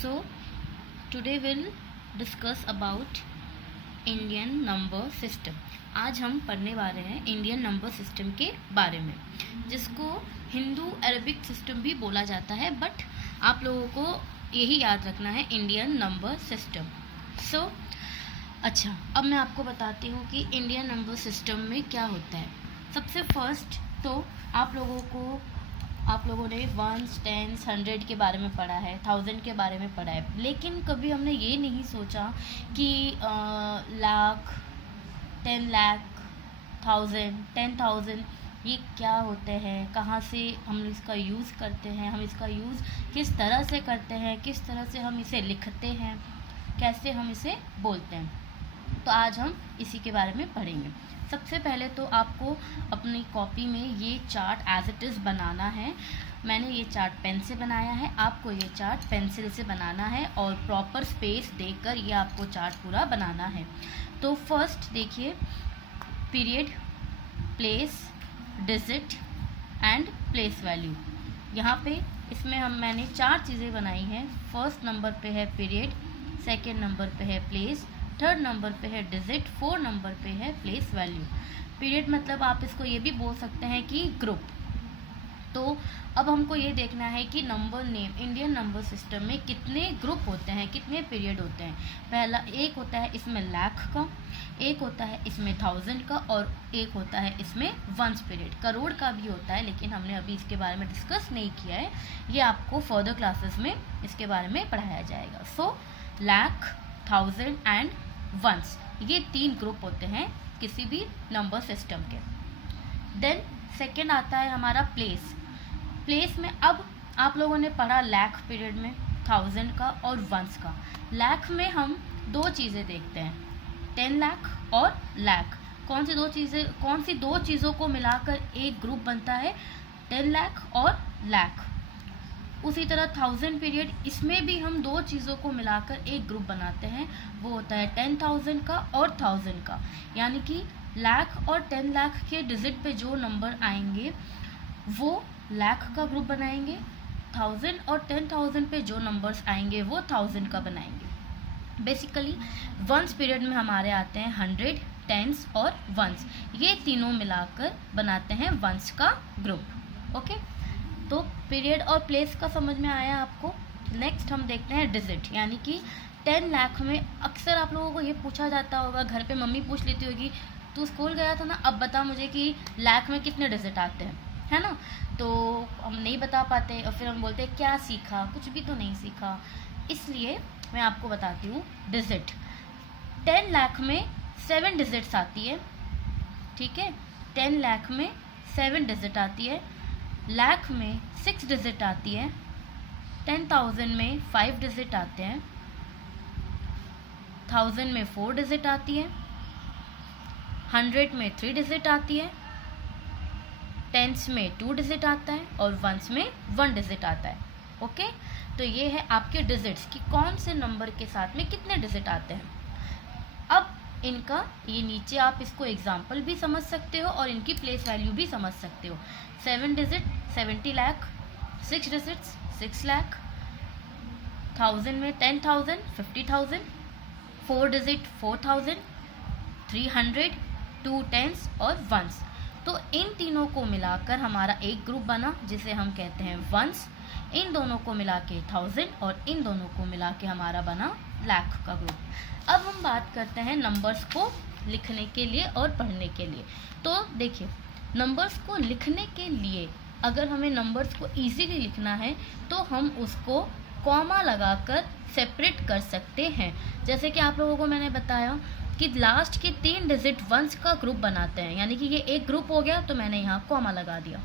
So today we'll discuss about Indian number system. आज हम पढ़ने वाले हैं इंडियन नंबर सिस्टम के बारे में, जिसको हिंदू अरबिक सिस्टम भी बोला जाता है, बट आप लोगों को यही याद रखना है इंडियन नंबर सिस्टम। सो अच्छा, अब मैं आपको बताती हूँ कि इंडियन नंबर सिस्टम में क्या होता है। सबसे फर्स्ट तो आप लोगों ने वंस, टेंस, 100 के बारे में पढ़ा है, 1000 के बारे में पढ़ा है, लेकिन कभी हमने ये नहीं सोचा कि लाख, 10 लाख, 1000, 10,000 ये क्या होते हैं, कहाँ से हम इसका यूज़ करते हैं, हम इसका यूज़ किस तरह से करते हैं, किस तरह से हम इसे लिखते हैं, कैसे हम इसे बोलते हैं। तो आज हम इसी के बारे में पढ़ेंगे। सबसे पहले तो आपको अपनी कॉपी में ये चार्ट एज इट इज़ बनाना है। मैंने ये चार्ट पेन से बनाया है, आपको ये चार्ट पेंसिल से बनाना है और प्रॉपर स्पेस देकर ये आपको चार्ट पूरा बनाना है। तो फर्स्ट देखिए, period, place, digit and place value. यहाँ पे इसमें मैंने 4 चीज़ें बनाई हैं। फर्स्ट नंबर पे है पीरियड, सेकेंड नंबर पे है प्लेस, थर्ड नंबर पे है डिजिट, 4 नंबर पे है प्लेस वैल्यू। पीरियड मतलब आप इसको ये भी बोल सकते हैं कि ग्रुप। तो अब हमको ये देखना है कि number name Indian number system में कितने ग्रुप होते हैं, कितने पीरियड होते हैं। पहला एक होता है इसमें लाख का, एक होता है इसमें 1000 का और एक होता है इसमें वंस पीरियड। करोड़ का भी होता है, लेकिन हमने अभी इसके बारे में डिस्कस नहीं किया है, ये आपको फर्दर क्लासेस में इसके बारे में पढ़ाया जाएगा। सो लाख, 1000 एंड वंस, ये 3 ग्रुप होते हैं किसी भी नंबर सिस्टम के। देन सेकेंड आता है हमारा प्लेस। प्लेस में अब आप लोगों ने पढ़ा लाख पीरियड में, 1000 का और वंस का। लाख में हम 2 चीज़ें देखते हैं, 10 लाख और लाख। कौन सी दो चीज़ों को मिलाकर एक ग्रुप बनता है, 10 लाख और लाख। उसी तरह 1000 पीरियड, इसमें भी हम 2 चीज़ों को मिलाकर एक ग्रुप बनाते हैं, वो होता है 10,000 का और 1000 का। यानी कि लाख और 10 लाख के डिजिट पे जो नंबर आएंगे वो लाख का ग्रुप बनाएंगे, 1000 और 10,000 पे जो नंबर्स आएंगे वो 1000 का बनाएंगे। बेसिकली वंस पीरियड में हमारे आते हैं 100, टेंस और वंस, ये तीनों मिलाकर बनाते हैं वंस का ग्रुप। ओके, तो पीरियड और प्लेस का समझ में आया आपको। नेक्स्ट हम देखते हैं डिजिट, यानी कि 10 लाख में अक्सर आप लोगों को ये पूछा जाता होगा, घर पे मम्मी पूछ लेती होगी, तू स्कूल गया था ना, अब बता मुझे कि लाख में कितने डिजिट आते हैं, है ना। तो हम नहीं बता पाते और फिर हम बोलते हैं क्या सीखा, कुछ भी तो नहीं सीखा। इसलिए मैं आपको बताती हूँ डिजिट। 10 लाख में 7 डिजिट्स आती है, ठीक है। 10 लाख में 7 डिजिट आती है, लाख में 6 डिजिट आती है, 10,000 में 5 डिजिट आते हैं, 1000 में 4 डिजिट आती है, 100 में 3 डिजिट आती है, टेंस में 2 डिजिट आता है और वंस में 1 डिजिट आता है। ओके, तो ये है आपके डिजिट्स कि कौन से नंबर के साथ में कितने डिजिट आते हैं। अब इनका ये नीचे आप इसको एग्जाम्पल भी समझ सकते हो और इनकी प्लेस वैल्यू भी समझ सकते हो। 7 डिजिट 70 लाख, 6 डिजिट्स 6 लाख, 1000 में 10,000 50,000, 4 डिजिट 4000, 300, 2 टेंस और वंस। तो इन तीनों को मिलाकर हमारा एक ग्रुप बना जिसे हम कहते हैं वंस। इन दोनों को मिला के 1000 और इन दोनों को मिला के हमारा बना लाख का ग्रुप। अब हम बात करते हैं नंबर्स को लिखने के लिए और पढ़ने के लिए। तो देखिए, नंबर्स को लिखने के लिए अगर हमें नंबर्स को इजीली लिखना है तो हम उसको कॉमा लगाकर सेपरेट कर सकते हैं। जैसे कि आप लोगों को मैंने बताया कि लास्ट के 3 डिजिट वंस का ग्रुप बनाते हैं, यानी कि ये एक ग्रुप हो गया तो मैंने यहाँ कॉमा लगा दिया।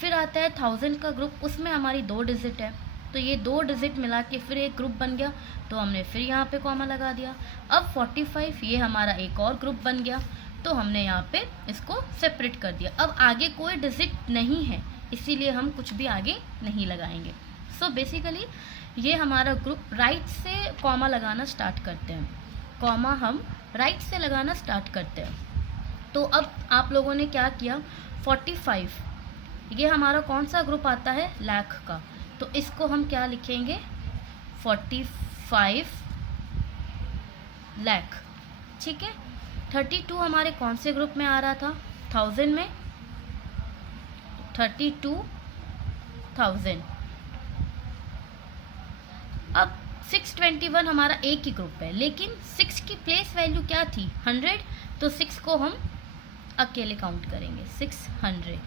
फिर आता है 1000 का ग्रुप, उसमें हमारी 2 डिजिट है, तो ये 2 डिजिट मिला के फिर एक ग्रुप बन गया, तो हमने फिर यहाँ पे कॉमा लगा दिया। अब 45, ये हमारा एक और ग्रुप बन गया, तो हमने यहाँ पे इसको सेपरेट कर दिया। अब आगे कोई डिजिट नहीं है, इसीलिए हम कुछ भी आगे नहीं लगाएंगे। सो बेसिकली ये हमारा ग्रुप राइट से कॉमा लगाना स्टार्ट करते हैं, कॉमा हम राइट से लगाना स्टार्ट करते हैं। तो अब आप लोगों ने क्या किया, 45 ये हमारा कौन सा ग्रुप आता है, लाख का, तो इसको हम क्या लिखेंगे, 45 लाख, ठीक है। 32 हमारे कौन से ग्रुप में आ रहा था, 1000 में, 32,000। अब 621 हमारा एक ही ग्रुप है, लेकिन 6 की प्लेस वैल्यू क्या थी, 100, तो 6 को हम अकेले काउंट करेंगे, 600।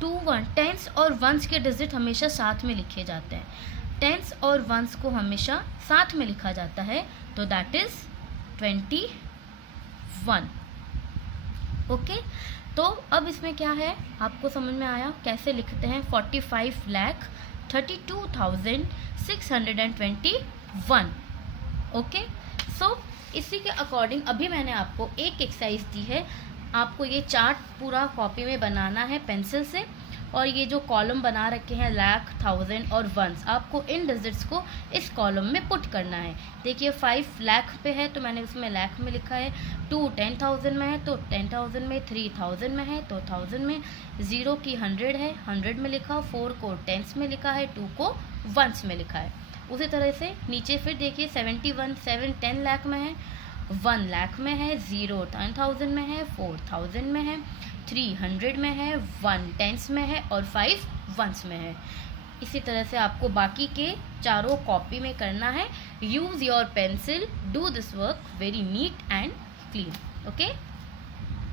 2 1 टेंस और वंस के डिजिट हमेशा साथ में लिखे जाते हैं, टेंस और वंस को हमेशा साथ में लिखा जाता है, तो दैट इज 21। ओके, तो अब इसमें क्या है, आपको समझ में आया कैसे लिखते हैं, 45,32,621। ओके, सो इसी के अकॉर्डिंग अभी मैंने आपको एक एक्सरसाइज दी है, आपको ये चार्ट पूरा कॉपी में बनाना है पेंसिल से, और ये जो कॉलम बना रखे हैं लाख, 1000 और वंस, आपको इन डिजिट्स को इस कॉलम में पुट करना है। देखिए 5 लाख पे है तो मैंने उसमें लाख में लिखा है, 2 10,000 में है तो 10,000 में, 3000 में है तो 1000 में, 0 की 100 है, 100 में लिखा, 4 को टेंस में लिखा है, 2 को वंस में लिखा है। उसी तरह से नीचे फिर देखिए 71 7 10 लाख में है, 1 लाख में है, 0 10,000 में है, 4000 में है, 300 में है, 1 टेंस में है और 5 वंस में है। इसी तरह से आपको बाकी के चारों कॉपी में करना है। Use your pencil, do this work very neat and clean. Okay.